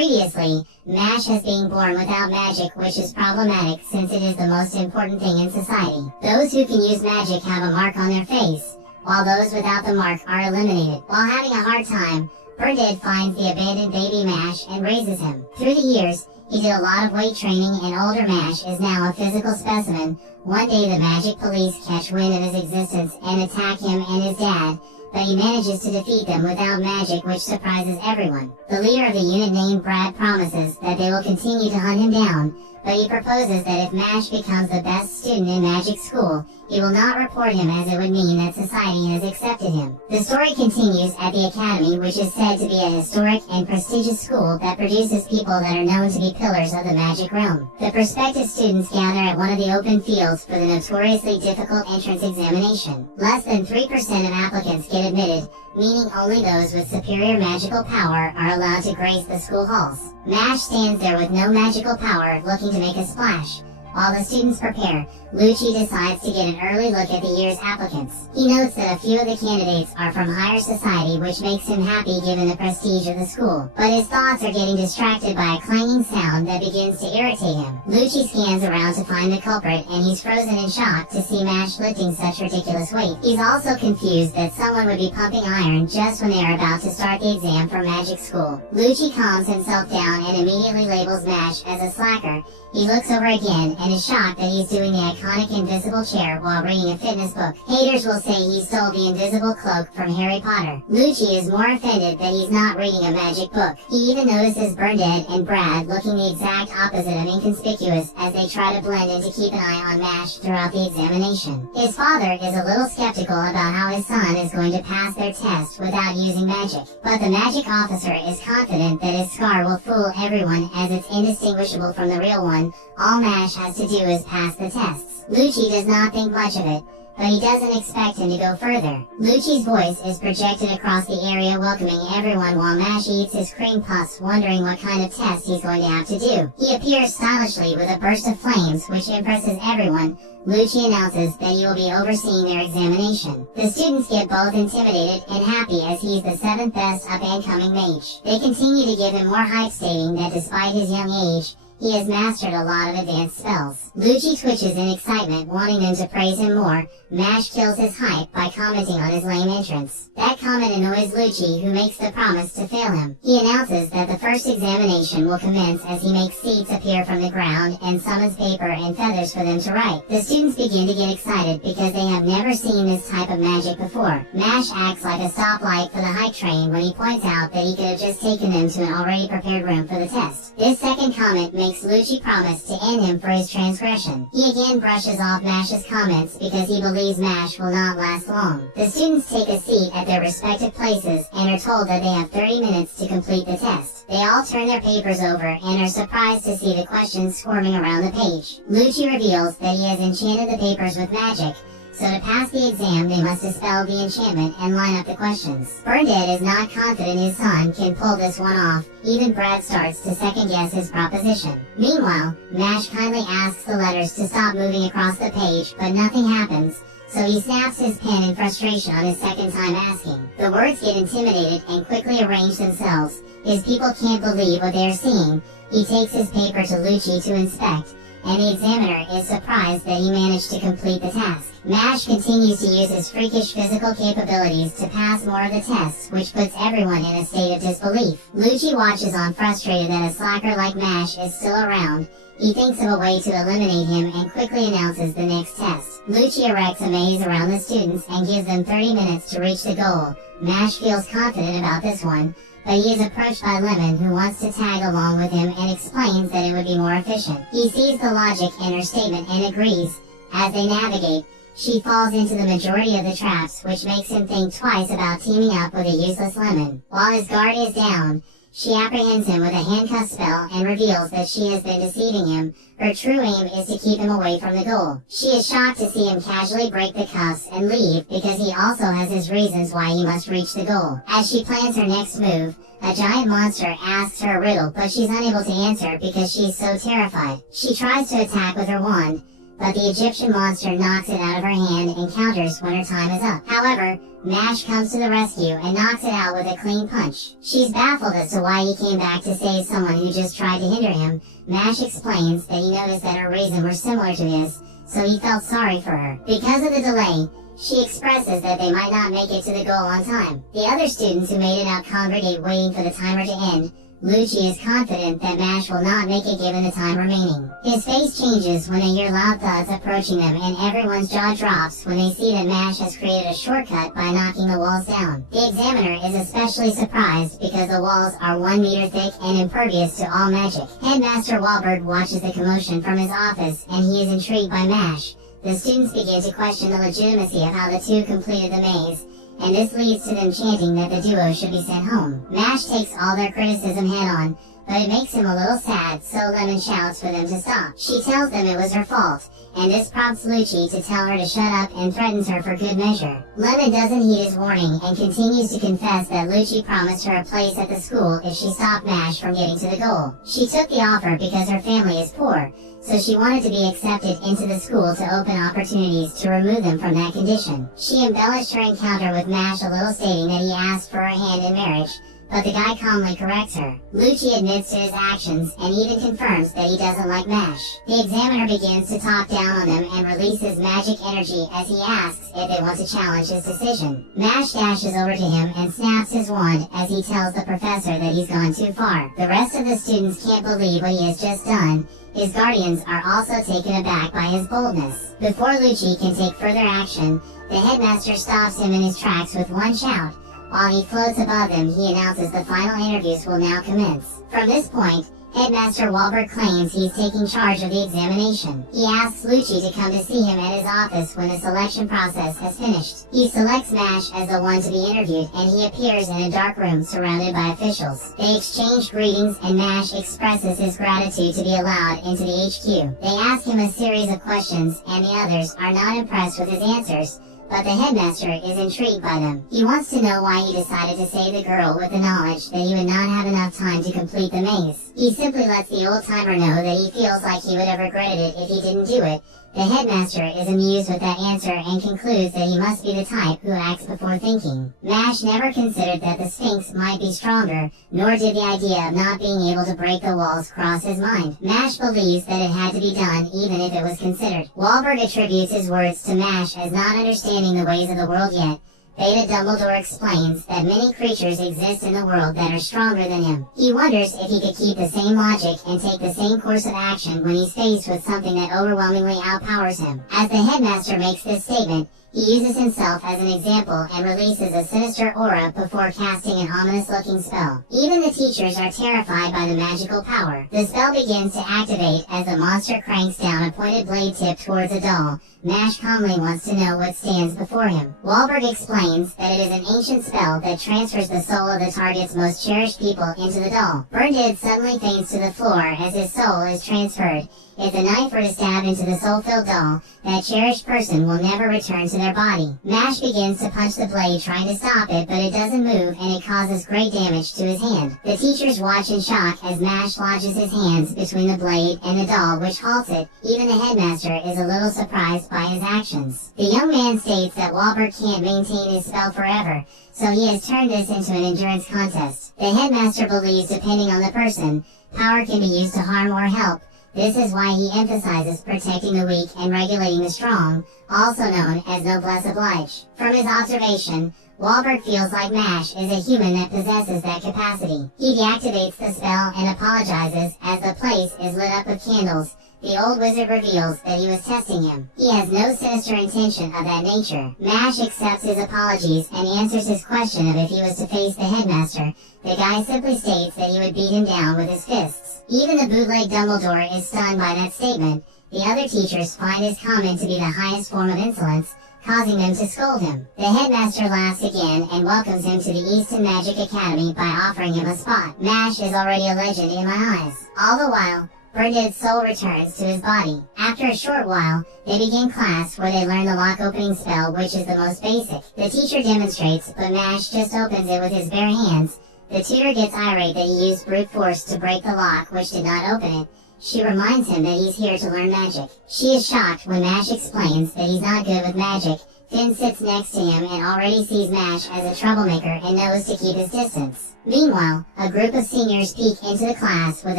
Previously, Mash has been born without magic, which is problematic since it is the most important thing in society. Those who can use magic have a mark on their face, while those without the mark are eliminated. While having a hard time, Burded finds the abandoned baby Mash and raises him. Through the years, he did a lot of weight training, and older Mash is now a physical specimen. One day the magic police catch wind of his existence and attack him and his dad, but he manages to defeat them without magic, which surprises everyone. The leader of the unit named Brad promises that they will continue to hunt him down, but he proposes that if Mash becomes the best student in magic school, he will not report him, as it would mean that society has accepted him. The story continues at the Academy, which is said to be a historic and prestigious school that produces people that are known to be pillars of the magic realm. The prospective students gather at one of the open fields for the notoriously difficult entrance examination. Less than 3% of applicants get admitted, meaning only those with superior magical power are allowed to grace the school halls. Mash stands there with no magical power, looking to make a splash. While the students prepare, Lucci decides to get an early look at the year's applicants. He notes that a few of the candidates are from higher society, which makes him happy given the prestige of the school. But his thoughts are getting distracted by a clanging sound that begins to irritate him. Lucci scans around to find the culprit, and he's frozen in shock to see Mash lifting such ridiculous weight. He's also confused that someone would be pumping iron just when they are about to start the exam for magic school. Lucci calms himself down and immediately labels Mash as a slacker. He looks over again and is shocked that he's doing the iconic invisible chair while reading a fitness book. Haters will say he stole the invisible cloak from Harry Potter. Lucci is more offended that he's not reading a magic book. He even notices Burnett and Brad looking the exact opposite of inconspicuous as they try to blend in to keep an eye on Mash throughout the examination. His father is a little skeptical about how his son is going to pass their test without using magic, but the magic officer is confident that his scar will fool everyone as it's indistinguishable from the real one. All Mash has to do is pass the tests. Lucci does not think much of it, but he doesn't expect him to go further. Lucci's voice is projected across the area, welcoming everyone while Mash eats his cream puffs, wondering what kind of test he's going to have to do. He appears stylishly with a burst of flames, which impresses everyone. Lucci announces that he will be overseeing their examination. The students get both intimidated and happy as he's the 7th best up-and-coming mage. They continue to give him more hype, stating that despite his young age, he has mastered a lot of advanced spells. Lucci twitches in excitement, wanting them to praise him more. Mash kills his hype by commenting on his lame entrance. That comment annoys Lucci, who makes the promise to fail him. He announces that the first examination will commence as he makes seats appear from the ground and summons paper and feathers for them to write. The students begin to get excited because they have never seen this type of magic before. Mash acts like a stoplight for the hype train when he points out that he could have just taken them to an already prepared room for the test. This second comment makes Lucci promise to end him for his transgression. He again brushes off Mash's comments because he believes Mash will not last long. The students take a seat at their respective places and are told that they have 30 minutes to complete the test. They all turn their papers over and are surprised to see the questions squirming around the page. Lucci reveals that he has enchanted the papers with magic, so to pass the exam they must dispel the enchantment and line up the questions. Burnett is not confident his son can pull this one off. Even Brad starts to second-guess his proposition. Meanwhile, Mash kindly asks the letters to stop moving across the page, but nothing happens, so he snaps his pen in frustration on his second time asking. The words get intimidated and quickly arrange themselves. His people can't believe what they are seeing. He takes his paper to Lucci to inspect, and the examiner is surprised that he managed to complete the task. Mash continues to use his freakish physical capabilities to pass more of the tests, which puts everyone in a state of disbelief. Lucci watches on, frustrated that a slacker like Mash is still around. He thinks of a way to eliminate him and quickly announces the next test. Lucci erects a maze around the students and gives them 30 minutes to reach the goal. Mash feels confident about this one, but he is approached by Lemon, who wants to tag along with him and explains that it would be more efficient. He sees the logic in her statement and agrees. As they navigate, she falls into the majority of the traps, which makes him think twice about teaming up with a useless Lemon. While his guard is down, she apprehends him with a handcuff spell and reveals that she has been deceiving him. Her true aim is to keep him away from the goal. She is shocked to see him casually break the cuffs and leave because he also has his reasons why he must reach the goal. As she plans her next move, a giant monster asks her a riddle, but she's unable to answer because she's so terrified. She tries to attack with her wand, but the Egyptian monster knocks it out of her hand and counters when her time is up. However, Mash comes to the rescue and knocks it out with a clean punch. She's baffled as to why he came back to save someone who just tried to hinder him. Mash explains that he noticed that her reason were similar to his, so he felt sorry for her. Because of the delay, she expresses that they might not make it to the goal on time. The other students who made it out congregate waiting for the timer to end. Lucci is confident that Mash will not make it given the time remaining. His face changes when they hear loud thuds approaching them, and everyone's jaw drops when they see that Mash has created a shortcut by knocking the walls down. The examiner is especially surprised because the walls are 1 meter thick and impervious to all magic. Headmaster Walbert watches the commotion from his office, and he is intrigued by Mash. The students begin to question the legitimacy of how the two completed the maze, and this leads to them chanting that the duo should be sent home. Mash takes all their criticism head-on, but it makes him a little sad, so Lemon shouts for them to stop. She tells them it was her fault, and this prompts Lucci to tell her to shut up and threatens her for good measure. Lemon doesn't heed his warning and continues to confess that Lucci promised her a place at the school if she stopped Mash from getting to the goal. She took the offer because her family is poor, so she wanted to be accepted into the school to open opportunities to remove them from that condition. She embellished her encounter with Mash a little, stating that he asked for her hand in marriage, but the guy calmly corrects her. Lucci admits to his actions and even confirms that he doesn't like Mash. The examiner begins to talk down on them and releases magic energy as he asks if they want to challenge his decision. Mash dashes over to him and snaps his wand as he tells the professor that he's gone too far. The rest of the students can't believe what he has just done. His guardians are also taken aback by his boldness. Before Lucci can take further action, the headmaster stops him in his tracks with one shout. While he floats above them, he announces the final interviews will now commence. From this point, Headmaster Walbert claims he's taking charge of the examination. He asks Lucci to come to see him at his office when the selection process has finished. He selects Mash as the one to be interviewed, and he appears in a dark room surrounded by officials. They exchange greetings, and Mash expresses his gratitude to be allowed into the HQ. They ask him a series of questions, and the others are not impressed with his answers, but the headmaster is intrigued by them. He wants to know why he decided to save the girl with the knowledge that he would not have enough time to complete the maze. He simply lets the old-timer know that he feels like he would have regretted it if he didn't do it. The headmaster is amused with that answer and concludes that he must be the type who acts before thinking. Mash never considered that the Sphinx might be stronger, nor did the idea of not being able to break the walls cross his mind. Mash believes that it had to be done even if it was considered. Walberg attributes his words to Mash as not understanding the ways of the world yet. Beta Dumbledore explains that many creatures exist in the world that are stronger than him. He wonders if he could keep the same logic and take the same course of action when he's faced with something that overwhelmingly outpowers him. As the headmaster makes this statement, he uses himself as an example and releases a sinister aura before casting an ominous-looking spell. Even the teachers are terrified by the magical power. The spell begins to activate as the monster cranks down a pointed blade tip towards a doll. Mash calmly wants to know what stands before him. Walberg explains that it is an ancient spell that transfers the soul of the target's most cherished people into the doll. Berndid suddenly faints to the floor as his soul is transferred. If the knife were to stab into the soul-filled doll, that cherished person will never return to their body. Mash begins to punch the blade trying to stop it, but it doesn't move and it causes great damage to his hand. The teachers watch in shock as Mash lodges his hands between the blade and the doll, which halts it. Even the headmaster is a little surprised by his actions. The young man states that Walbert can't maintain his spell forever, so he has turned this into an endurance contest. The headmaster believes depending on the person, power can be used to harm or help. This is why he emphasizes protecting the weak and regulating the strong, also known as noblesse oblige. From his observation, Walbert feels like Mash is a human that possesses that capacity. He deactivates the spell and apologizes as the place is lit up with candles. The old wizard reveals that he was testing him. He has no sinister intention of that nature. Mash accepts his apologies and answers his question of if he was to face the headmaster. The guy simply states that he would beat him down with his fists. Even the bootleg Dumbledore is stunned by that statement. The other teachers find his comment to be the highest form of insolence, causing them to scold him. The headmaster laughs again and welcomes him to the Easton Magic Academy by offering him a spot. Mash is already a legend in my eyes. All the while, Berndid's soul returns to his body. After a short while, they begin class where they learn the lock opening spell, which is the most basic. The teacher demonstrates, but Mash just opens it with his bare hands. The tutor gets irate that he used brute force to break the lock, which did not open it. She reminds him that he's here to learn magic. She is shocked when Mash explains that he's not good with magic. Finn sits next to him and already sees Mash as a troublemaker and knows to keep his distance. Meanwhile, a group of seniors peek into the class with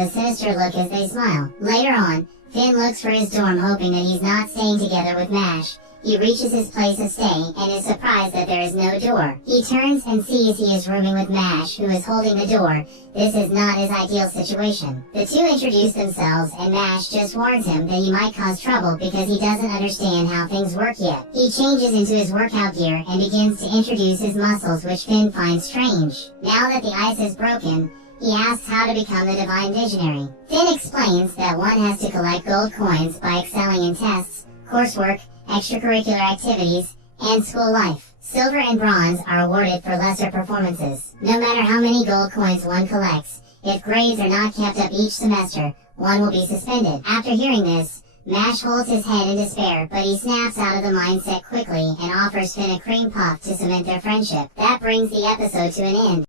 a sinister look as they smile. Later on, Finn looks for his dorm hoping that he's not staying together with Mash. He reaches his place of stay and is surprised that there is no door. He turns and sees he is rooming with Mash, who is holding the door. This is not his ideal situation. The two introduce themselves and Mash just warns him that he might cause trouble because he doesn't understand how things work yet. He changes into his workout gear and begins to introduce his muscles, which Finn finds strange. Now that the ice is broken, he asks how to become the Divine Visionary. Finn explains that one has to collect gold coins by excelling in tests, coursework, extracurricular activities, and school life. Silver and bronze are awarded for lesser performances. No matter how many gold coins one collects, if grades are not kept up each semester, one will be suspended. After hearing this, Mash holds his head in despair, but he snaps out of the mindset quickly and offers Finn a cream puff to cement their friendship. That brings the episode to an end.